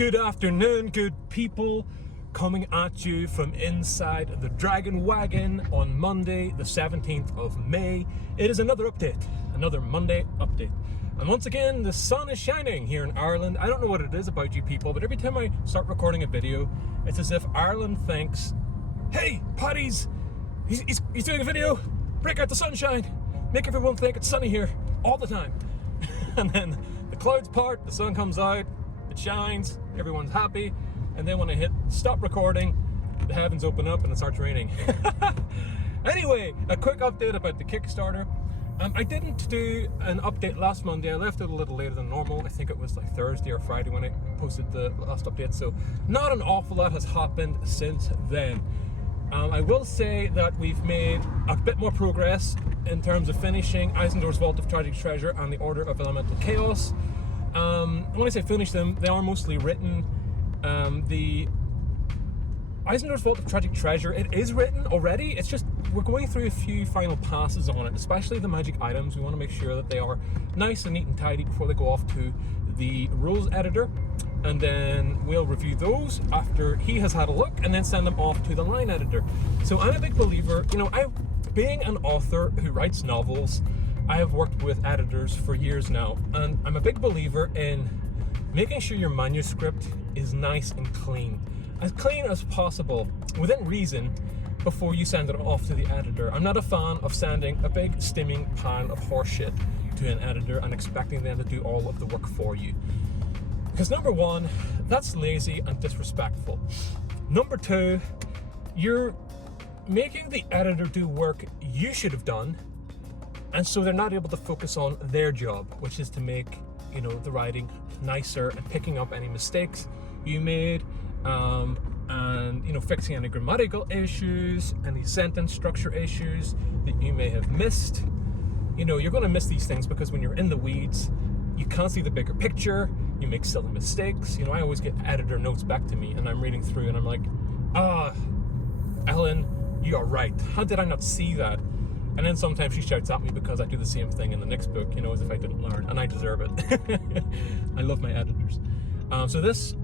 Good afternoon, good people, coming at you from inside the Dragon Wagon on Monday, the 17th of May. It is another update, another Monday update. And once again, the sun is shining here in Ireland. I don't know what it is about you people, but every time I start recording a video, it's as if Ireland thinks, hey, Paddy's, he's doing a video, break out the sunshine, make everyone think it's sunny here all the time. And then the clouds part, the sun comes out, it shines, everyone's happy, and then when I hit stop recording, the heavens open up and it starts raining. Anyway, a quick update about the Kickstarter. I didn't do an update last Monday. I left it a little later than normal. I think it was like Thursday or Friday when I posted the last update, so not an awful lot has happened since then. I will say that we've made a bit more progress in terms of finishing Eisendoor's Vault of Tragic Treasure and the Order of Elemental Chaos. When I say finish them, they are mostly written. The Eisendoor's Vault of Tragic Treasure, it is written already. It's just we're going through a few final passes on it, especially the magic items. We want to make sure that they are nice and neat and tidy before they go off to the rules editor, and then we'll review those after he has had a look and then send them off to the line editor. So I'm a big believer, being an author who writes novels, I have worked with editors for years now, and I'm a big believer in making sure your manuscript is nice and clean as possible, within reason, before you send it off to the editor. I'm not a fan of sending a big steaming pile of horseshit to an editor and expecting them to do all of the work for you. Because number one, that's lazy and disrespectful. Number two, you're making the editor do work you should have done, and so they're not able to focus on their job, which is to make the writing nicer and picking up any mistakes you made, and fixing any grammatical issues, any sentence structure issues that you may have missed. You're going to miss these things because when you're in the weeds, you can't see the bigger picture, you make silly mistakes. I always get editor notes back to me and I'm reading through and I'm like, Ellen, you are right, how did I not see that? And then sometimes she shouts at me because I do the same thing in the next book, as if I didn't learn, and I deserve it. I love my editors. So this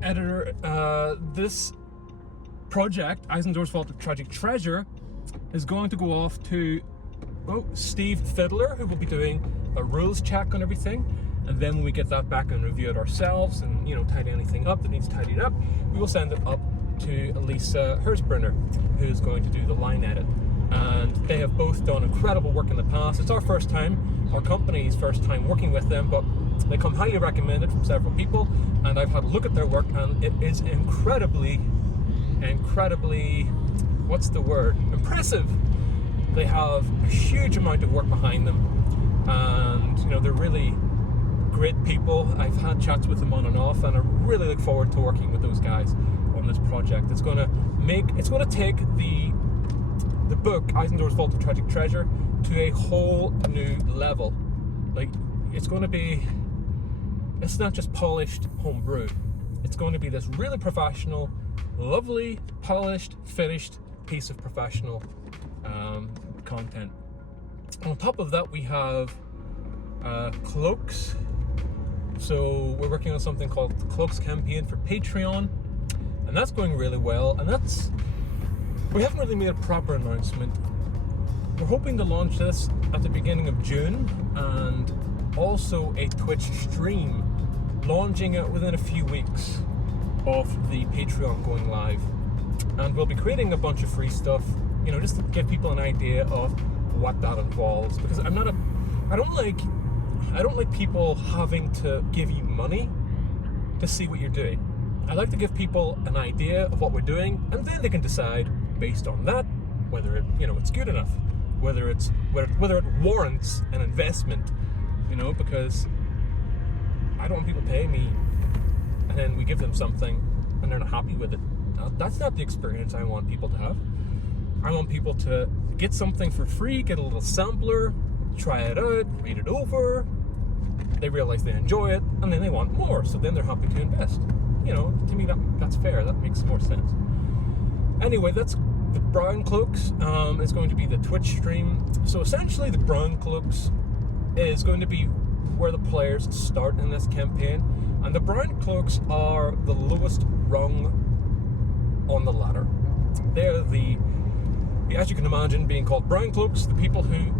editor, this project, Eisendoor's Vault of Tragic Treasure, is going to go off to Steve Fiddler, who will be doing a rules check on everything. And then when we get that back and review it ourselves and tidy anything up that needs tidied up, we will send it up to Elisa Herzbrunner, who is going to do the line edit. And they have both done incredible work in the past. It's our first time, our company's first time working with them, but they come highly recommended from several people, and I've had a look at their work and it is incredibly, what's the word? Impressive. They have a huge amount of work behind them, and they're really great people. I've had chats with them on and off, and I really look forward to working with those guys on this project. It's going to take the book Eisendoor's Vault of Tragic Treasure to a whole new level. It's not just polished homebrew. It's going to be this really professional, lovely, polished, finished piece of professional content. On top of that, we have cloaks. So we're working on something called the Cloaks campaign for Patreon, and that's going really well. And we haven't really made a proper announcement. We're hoping to launch this at the beginning of June, and also a Twitch stream, launching it within a few weeks of the Patreon going live. And we'll be creating a bunch of free stuff, just to give people an idea of what that involves. Because I don't like people having to give you money to see what you're doing. I like to give people an idea of what we're doing, and then they can decide based on that whether it's good enough, whether it warrants an investment. Because I don't want people to pay me and then we give them something and they're not happy with it. That's not the experience I want people to have. I want people to get something for free, get a little sampler, try it out, read it over, they realize they enjoy it, and then they want more, so then they're happy to invest. To me that's fair, that makes more sense. Anyway, that's the Brown Cloaks. Is going to be the Twitch stream. So essentially the Brown Cloaks is going to be where the players start in this campaign, And the brown cloaks are the lowest rung on the ladder. They're as you can imagine, being called brown cloaks, the people who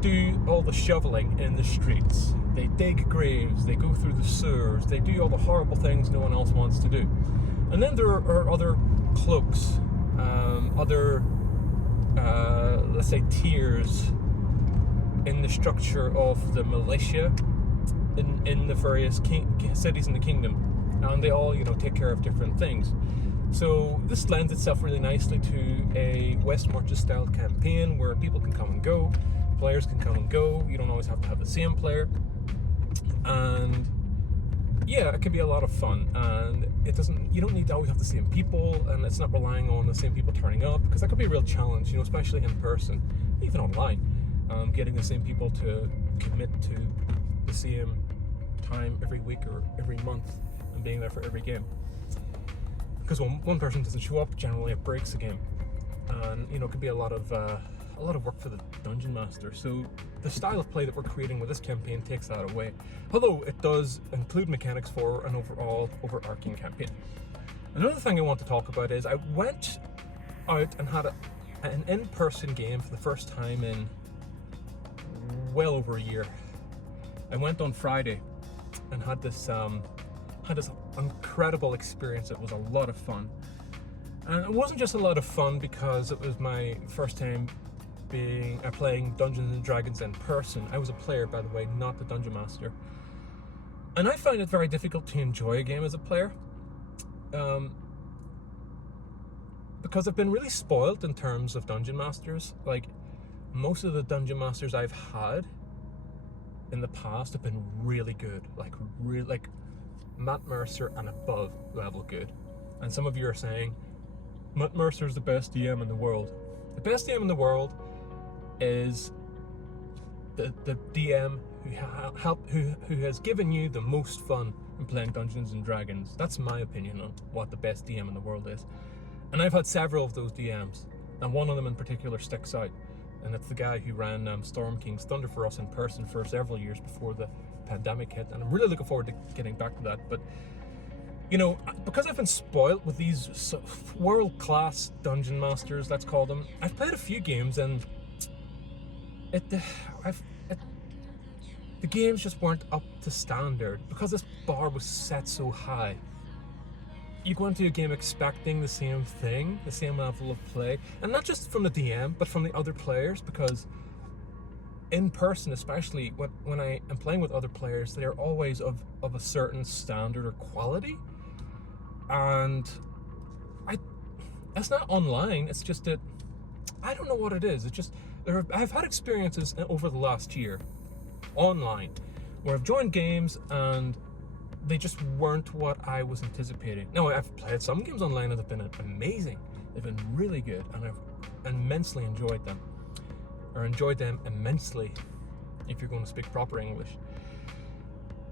do all the shoveling in the streets. They dig graves, they go through the sewers, they do all the horrible things no one else wants to do. And then there are other cloaks, let's say tiers in the structure of the militia in the various cities in the kingdom, and they all, take care of different things. So this lends itself really nicely to a West Marches style campaign where people can come and go, players can come and go. You don't always have to have the same player, and yeah, it can be a lot of fun. And you don't need to always have the same people, and it's not relying on the same people turning up, because that could be a real challenge, especially in person, even online. Getting the same people to commit to the same time every week or every month and being there for every game. Because when one person doesn't show up, generally it breaks the game, and it could be a lot of work for the dungeon master. So the style of play that we're creating with this campaign takes that away, although it does include mechanics for an overall overarching campaign. Another thing I want to talk about is I went out and had an in-person game for the first time in well over a year. I went on Friday and had this incredible experience. It was a lot of fun, and it wasn't just a lot of fun because it was my first time playing Dungeons and Dragons in person. I was a player, by the way, not the dungeon master, and I find it very difficult to enjoy a game as a player, because I've been really spoiled in terms of dungeon masters. Like, most of the dungeon masters I've had in the past have been really good, like Matt Mercer and above level good. And some of you are saying Matt Mercer's the best DM in the world. The best DM in the world is the DM who has given you the most fun in playing Dungeons and Dragons. That's my opinion on what the best DM in the world is. And I've had several of those DMs, and one of them in particular sticks out, and it's the guy who ran Storm King's Thunder for us in person for several years before the pandemic hit, and I'm really looking forward to getting back to that. But because I've been spoiled with these world-class dungeon masters, let's call them, I've played a few games, and the games just weren't up to standard because this bar was set so high. You go into a game expecting the same thing, the same level of play, and not just from the DM, but from the other players, because in person, especially when I am playing with other players, they're always of a certain standard or quality, and it's not online, it's just that I don't know what it is. It's just I've had experiences over the last year online where I've joined games and they just weren't what I was anticipating. Now, I've played some games online that have been amazing. They've been really good, and I've immensely enjoyed them. Or enjoyed them immensely, if you're going to speak proper English.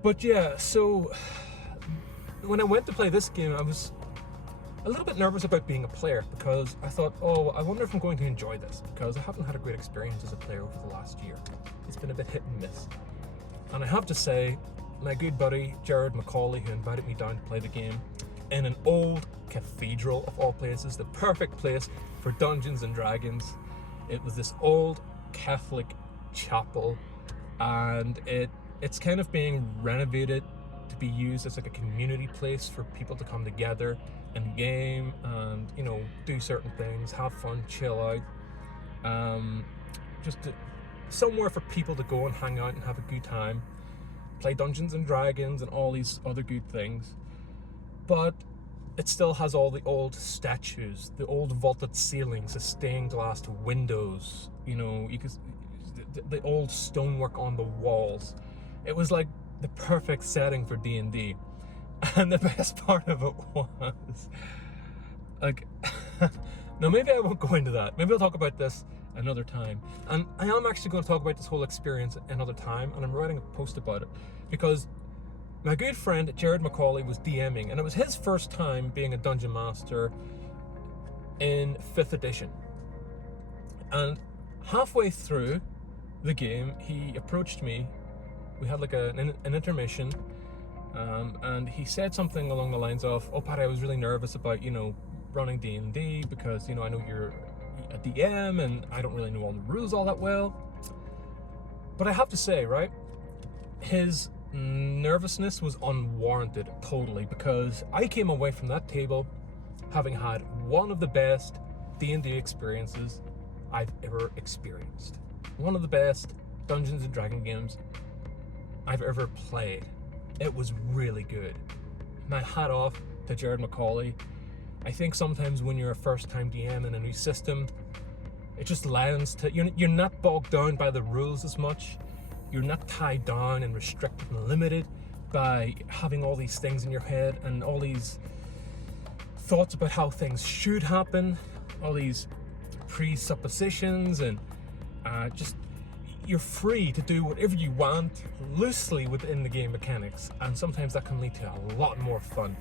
But yeah, so when I went to play this game, I was a little bit nervous about being a player, because I thought, I wonder if I'm going to enjoy this, because I haven't had a great experience as a player over the last year. It's been a bit hit and miss. And I have to say, my good buddy Jared McCauley, who invited me down to play the game in an old cathedral of all places, the perfect place for Dungeons and Dragons. It was this old Catholic chapel, and it's kind of being renovated to be used as like a community place for people to come together and game and do certain things, have fun, chill out, somewhere for people to go and hang out and have a good time, play Dungeons and Dragons and all these other good things. But it still has all the old statues, the old vaulted ceilings, the stained glass windows, the old stonework on the walls. It was like the perfect setting for D&D. And the best part of it was, like, now maybe I won't go into that. Maybe I'll talk about this another time. And I am actually going to talk about this whole experience another time, and I'm writing a post about it, because my good friend Jared McCauley was DMing, and it was his first time being a dungeon master in 5th edition. And halfway through the game, he approached me. We had like an intermission, and he said something along the lines of, "Oh, Pat, I was really nervous about, running D&D because, I know you're a DM and I don't really know all the rules all that well." But I have to say, right, his nervousness was unwarranted totally, because I came away from that table having had one of the best D&D experiences I've ever experienced. One of the best Dungeons and Dragons games I've ever played. It was really good. My hat off to Jared McCauley. I think sometimes when you're a first-time DM in a new system, it just lends to, you're not bogged down by the rules as much. You're not tied down and restricted and limited by having all these things in your head and all these thoughts about how things should happen, all these presuppositions, and just you're free to do whatever you want loosely within the game mechanics, and sometimes that can lead to a lot more fun.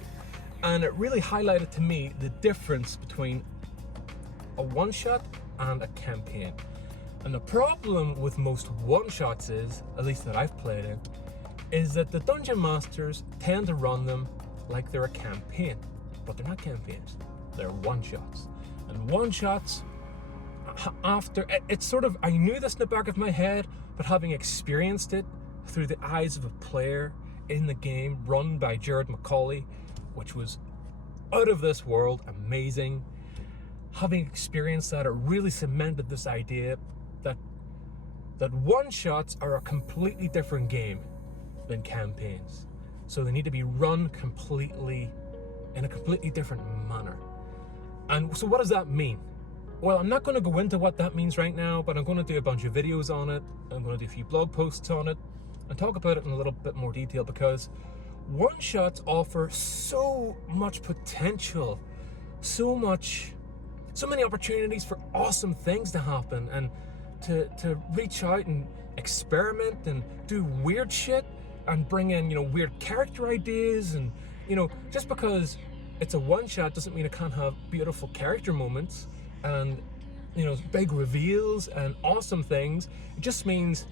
And it really highlighted to me the difference between a one-shot and a campaign. And the problem with most one-shots is, at least that I've played in, is that the dungeon masters tend to run them like they're a campaign, but they're not campaigns, they're one-shots. And one-shots, after, it's sort of, I knew this in the back of my head, but having experienced it through the eyes of a player in the game run by Jared McCauley, which was out of this world, amazing. Having experienced that, it really cemented this idea that one-shots are a completely different game than campaigns. So they need to be run completely in a completely different manner. And so what does that mean? Well, I'm not going to go into what that means right now, but I'm going to do a bunch of videos on it. I'm going to do a few blog posts on it and talk about it in a little bit more detail, because one-shots offer so much potential, so many opportunities for awesome things to happen, and to reach out and experiment and do weird shit and bring in, weird character ideas. And, just because it's a one-shot doesn't mean it can't have beautiful character moments and, big reveals and awesome things. It just means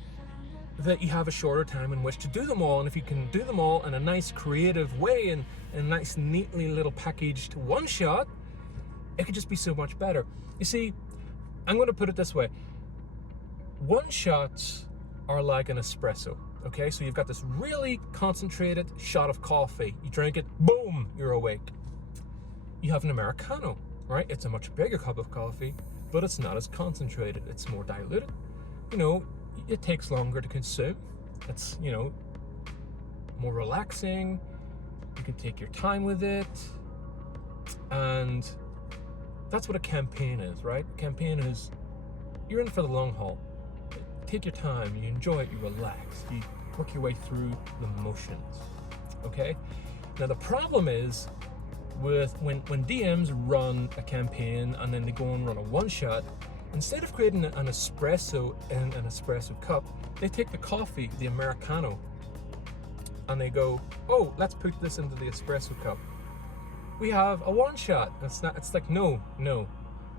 that you have a shorter time in which to do them all. And if you can do them all in a nice creative way and in a nice neatly little packaged one-shot, it could just be so much better. You see, I'm going to put it this way. One-shots are like an espresso, okay? So you've got this really concentrated shot of coffee. You drink it, boom, you're awake. You have an Americano, right? It's a much bigger cup of coffee, but it's not as concentrated. It's more diluted. It takes longer to consume. It's, more relaxing. You can take your time with it. And that's what a campaign is, right? A campaign is, you're in for the long haul. Take your time, you enjoy it, you relax, you work your way through the motions, okay? Now the problem is with when DMs run a campaign and then they go and run a one-shot, instead of creating an espresso in an espresso cup, they take the coffee, the Americano, and they go, oh, let's put this into the espresso cup. We have a one-shot. It's like, no,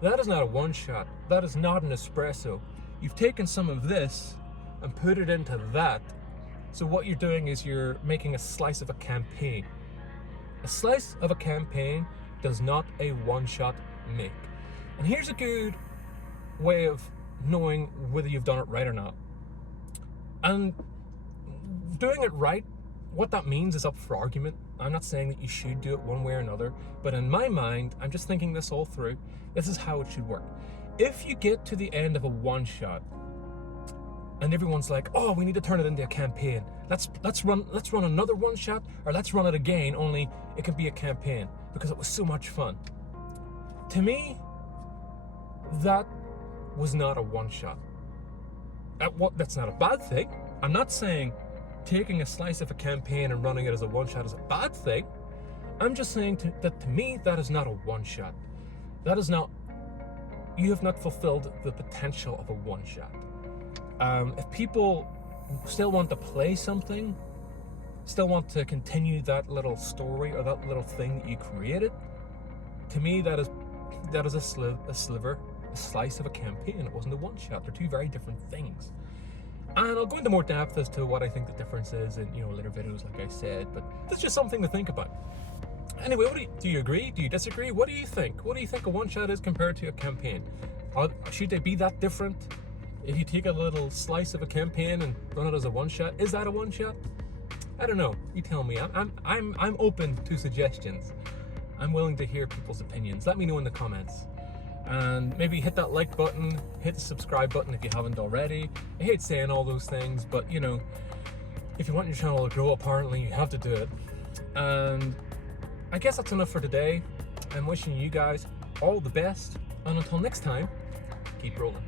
that is not a one-shot. That is not an espresso. You've taken some of this and put it into that. So what you're doing is you're making a slice of a campaign. A slice of a campaign does not a one-shot make. And here's a good way of knowing whether you've done it right or not. And doing it right, what that means is up for argument. I'm not saying that you should do it one way or another, but in my mind, I'm just thinking this all through. This is how it should work. If you get to the end of a one-shot and everyone's like, oh, we need to turn it into a campaign. Let's run another one-shot, or let's run it again, only it can be a campaign because it was so much fun. To me, that was not a one-shot. That's not a bad thing. I'm not saying taking a slice of a campaign and running it as a one-shot is a bad thing. I'm just saying that to me, that is not a one-shot. That is not, you have not fulfilled the potential of a one-shot. If people still want to play something, still want to continue that little story or that little thing that you created, to me that is a slice of a campaign. It wasn't a one-shot. They're two very different things. And I'll go into more depth as to what I think the difference is in, later videos, like I said, but that's just something to think about. Anyway, do you agree? Do you disagree? What do you think? What do you think a one-shot is compared to a campaign? Should they be that different? If you take a little slice of a campaign and run it as a one-shot, is that a one-shot? I don't know. You tell me. I'm open to suggestions. I'm willing to hear people's opinions. Let me know in the comments. And maybe hit that like button, hit the subscribe button if you haven't already. I hate saying all those things, but if you want your channel to grow, apparently you have to do it. And I guess that's enough for today. I'm wishing you guys all the best, and until next time, keep rolling.